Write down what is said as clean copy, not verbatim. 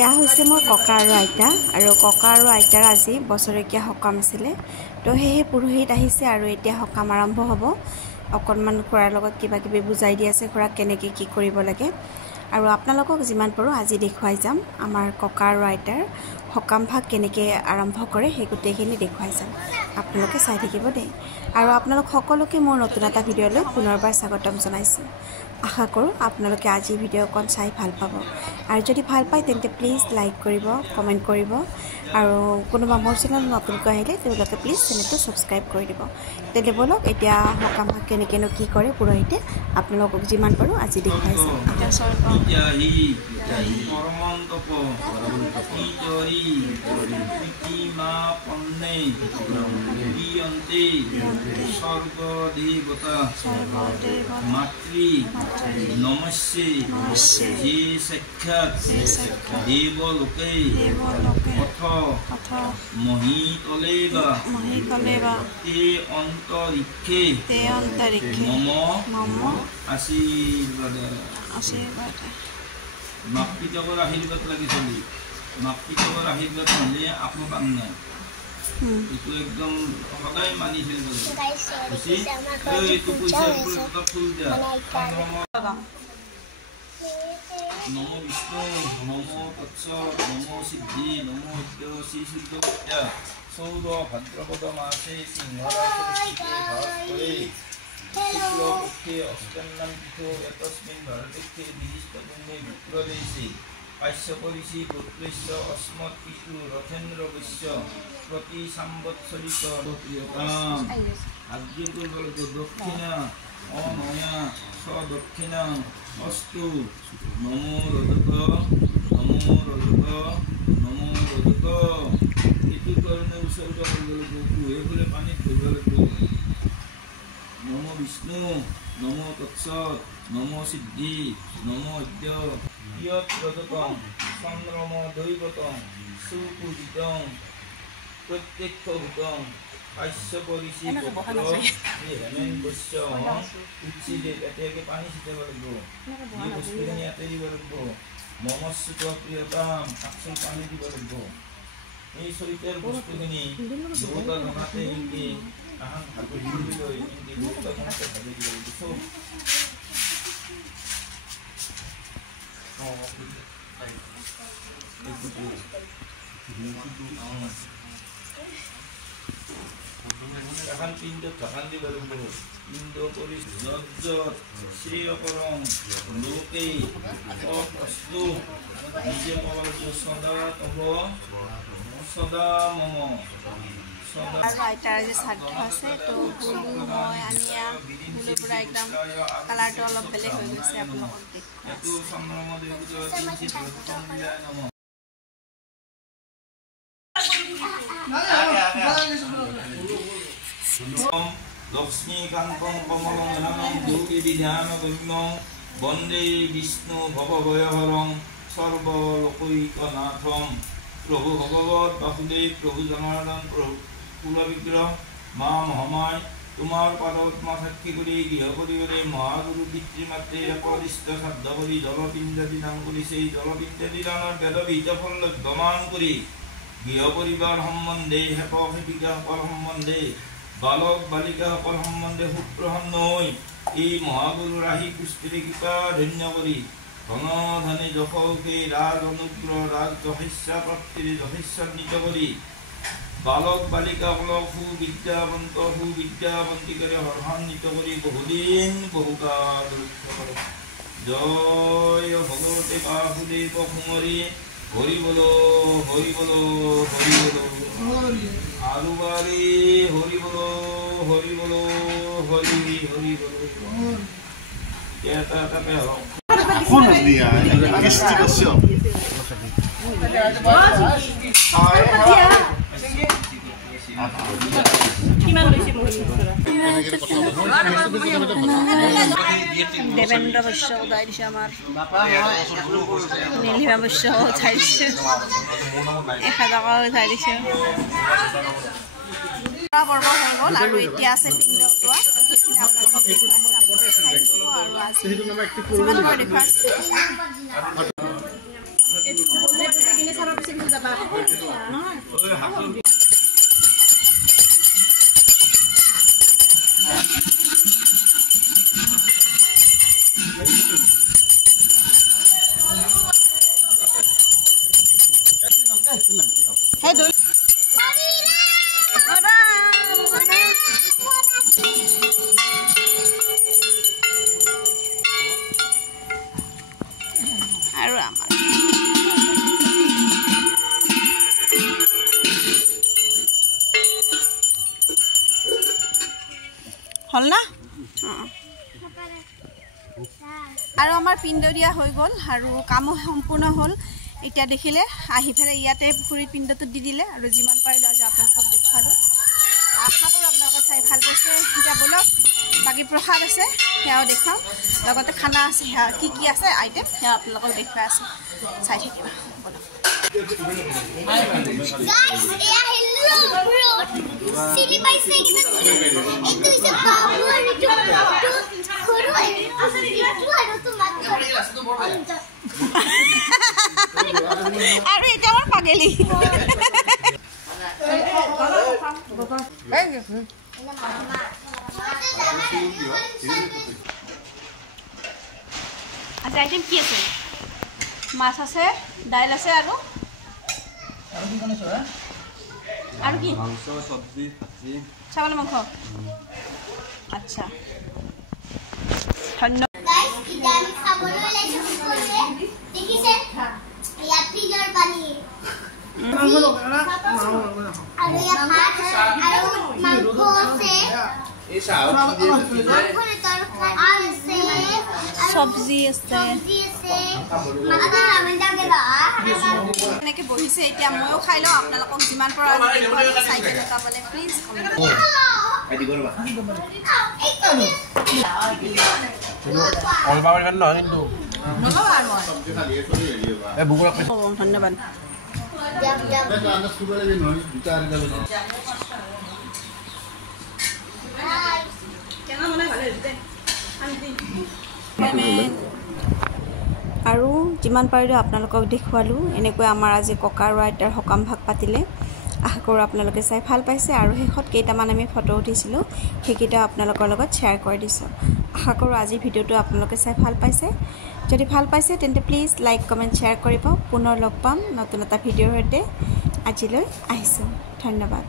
এয়া হৈছে মোৰ ককা আৰু আইতা আৰু ককা আৰু আইতাৰ আজি বছৰেকীয়া সকাম আছিলে তো হেহে পুৰোহিত আহিছে আৰু এতিয়া সকাম আৰম্ভ হ'ব অকনমান খুৰাৰ লগত কিবা কিবি বুজাই দি আছে খুৰা কেনেকৈ কি কৰিব লাগে আৰু আপোনালোকক যিমান পাৰো আজি দেখুৱাই যাম আমাৰ ককা আৰু আইতাৰ সকাম ভাগ কেনেকৈ আৰম্ভ কৰে সেই গোটেইখিনি দেখুৱাই যাম আপোনালোকে চাই থাকিব দেই আৰু আপোনালোক সকলোকে মোৰ নতুন এটা ভিডিঅ'লৈ পুনৰবাৰ স্বাগতম জনাইছোঁ আশা কৰোঁ আপোনালোকে আজি ভিডিঅ'খন চাই ভাল পাব আৰু যদি ভাল পায় তেন্তে প্লিজ লাইক কৰিব কমেণ্ট কৰিব আৰু কোনোবা মোৰ চেনেল নতুনকৈ আহিলে তেওঁলোকে প্লিজ চেনেলটো ছাবস্ক্ৰাইব কৰি দিব তেন্তে বলক এতিয়া সকাম কেনেকৈনো কি কৰে পুৰোহিতে আপোনালোকক যিমান পাৰোঁ আজি দেখুৱাইছোঁ নমস্যে যে সাক্ষাৎ দেবলোকে পথ মহিতলেবা তে অন্তৰিক্ষে মম আশীৰ্বাদ মাপিতকৰ আশীৰ্বাদ লাগি চলি মাপিতকৰ আশীৰ্বাদ হ'লে আপো পাম নাই এইটো একদম সদায় মানি চলিব এইটো পইচা ফুল দিয়া নমো বিষ্ণু নমো তৎস নমো সিদ্ধি নমো ইত্য শ্রী সিদ্ধ বিদ্যা সৌর ভাদ্রপদ মাসে সিংহরাজে ভাস করে শুক্লপক্ষে অষ্টান্নাম তিথো এতস্মিন ভারতক্ষে বিশিষ্টপুণ্যে বিপ্রদেশে কাশ্যপরিষি পুত্রস্য অস্মৎ পিতু রথেন্দ্র বৈশ্য প্রতি সাম্বৎসরিত আগ্যপুর দক্ষিণা অনয়া সদক্ষিণা অস্তু নমো রজত নমো রজত নমো রজত এইটো কাৰণে উৎসৰ্গ কৰিব লাগিব কুহে বোলে পানীত ধৰিব লাগিব নমো বিষ্ণু নমো তৎসৎ নমো সিদ্ধি নমো অদ্য ইয়ৎ রজতং চন্দ্ৰম দৈবতং সুপূজিতং প্ৰত্যক্ষভূতং কাশ্যপৰিষি হেমেন বৈশ্য উচ্চিদে এতিয়াকে পানী ছিটাব লাগিব এই বস্তুখিনি ইয়াতে দিব লাগিব মমস্যুত প্ৰিয়তাম আচল পানী দিব লাগিব এই চৰিত্ৰৰ বস্তুখিনি দেৱতা জনাতে এনকি আহান ভাগি লৈ এনকি দেৱতা জনাতে ভাগি দিব লাগিব চব এখন পিণ্ড ঢাকান দিব লাগিব পিণ্ড কৰি যজ্জত শ্ৰীঅকৰং লোকে অস্তু নিজে পাব সদা তব সদা মম আৰু আইতাৰ যে শ্ৰাদ্ধ আছে তো গুলু মই আনিয়া গুলুৰ পৰা একদম কালাৰটো অলপ বেলেগ হৈ গৈছে আপোনালোকক লক্ষ্মীকান্তং কমলং যোগী বিধানগম্যং বন্দে বিষ্ণু ভবভয়হরং সর্বলোকৈকনাথং প্রভু ভগবত বাসুদেব প্রভু জনার্দন প্রভু কুলবিগ্রহ মা মহামায় তোমার পাদপদ্মা সাক্ষী করে গৃহ পরিবারে মহাগুরু পিতৃমাত্রে একনিষ্ঠ শ্রাদ্ধ করি জলপিণ্ডাদি দান করি সেই জলপিণ্ডাদি দানের বেদবিহিত ফল লভ্যমান করি গৃহ পরিবার সম্বন্ধে হেপক হেপিকাসকল সম্বন্ধে বালক বালিকাসকল সম্বন্ধে সুপ্ৰসন্ন হৈ এই মহাগুৰুৰ আহি পুষ্টিৰে কৃপা ধন্য কৰি ধন ধনে যশোকে ৰাজ অনুগ্ৰহ ৰাজ যশস্যা প্ৰাপ্তিৰে যশস্যান্বিত কৰি বালক বালিকাসকলক সুবিদ্যাৱন্তিকাৰে হৰ্ষান্বিত কৰি বহুদিন বহুকাল ৰক্ষা কৰে জয় ভগৱতে বাসুদেৱ কুমাৰী হৰি বলো হৰি বলো হৰি বলো আৰু বাৰে হৰি বলো হৰি বলো হৰি হৰি বলো এটা এটা হওক Buenos días, ¿qué situación? Devendra Baishya উদয় দিছে আমার নীলিমা বৈশ্য উঠাই দিছে 1000 টকা উঠাই দিছে পৰ্ব হৈ গ'ল আৰু এতিয়া আছে পিণ্ড উঠোৱা আৰু আজি আৰু আমাৰ হল না আৰু আমাৰ পিণ্ড দিয়া হৈ গ'ল আৰু কামো সম্পূৰ্ণ হ'ল এতিয়া দেখিলে আহি ফেলে ইয়াতে পুখুৰীৰ পিণ্ডটো দি দিলে আৰু যিমান পাৰিলে আজি আপোনালোকক দেখুৱালোঁ আশা কৰোঁ আপোনালোকে চাই ভাল পাইছে এতিয়া বলক বাকী প্ৰসাদ আছে সেয়াও দেখুৱাম লগতে খানা আছে সেয়া কি কি আছে আইটেম সেয়া আপোনালোকক দেখুৱাই আছোঁ চাই থাকিবা বলক আৰু এটা আমাৰ পাগেলি আজি আইটেম কি আছে মাছ আছে দাইল আছে আৰু কি মাংস চব্জি ভাজি ছাগলী মাংস আচ্ছা ধন্যবাদ সবজি আছে এনেকৈ বহিছে এতিয়া ময়ো খাই লওঁ আপোনালোকক যিমান পৰা চাইকেল এটা পালে প্লিজ ধন্যবাদ আৰু যিমান পাৰিলোঁ আপোনালোকক দেখুৱালোঁ এনেকৈ আমাৰ আজি ককা আৰু আইতাৰ সকাম ভাগ পাতিলে আশা কৰোঁ আপোনালোকে চাই ভাল পাইছে আৰু শেষত কেইটামান আমি ফটো উঠিছিলোঁ সেইকেইটাও আপোনালোকৰ লগত শ্বেয়াৰ কৰি দিছোঁ আশা কৰোঁ আজিৰ ভিডিঅ'টো আপোনালোকে চাই ভাল পাইছে যদি ভাল পাইছে তেন্তে প্লিজ লাইক কমেণ্ট শ্বেয়াৰ কৰিব পুনৰ লগ পাম নতুন এটা ভিডিঅ'ৰ সৈতে আজিলৈ আহিছোঁ ধন্যবাদ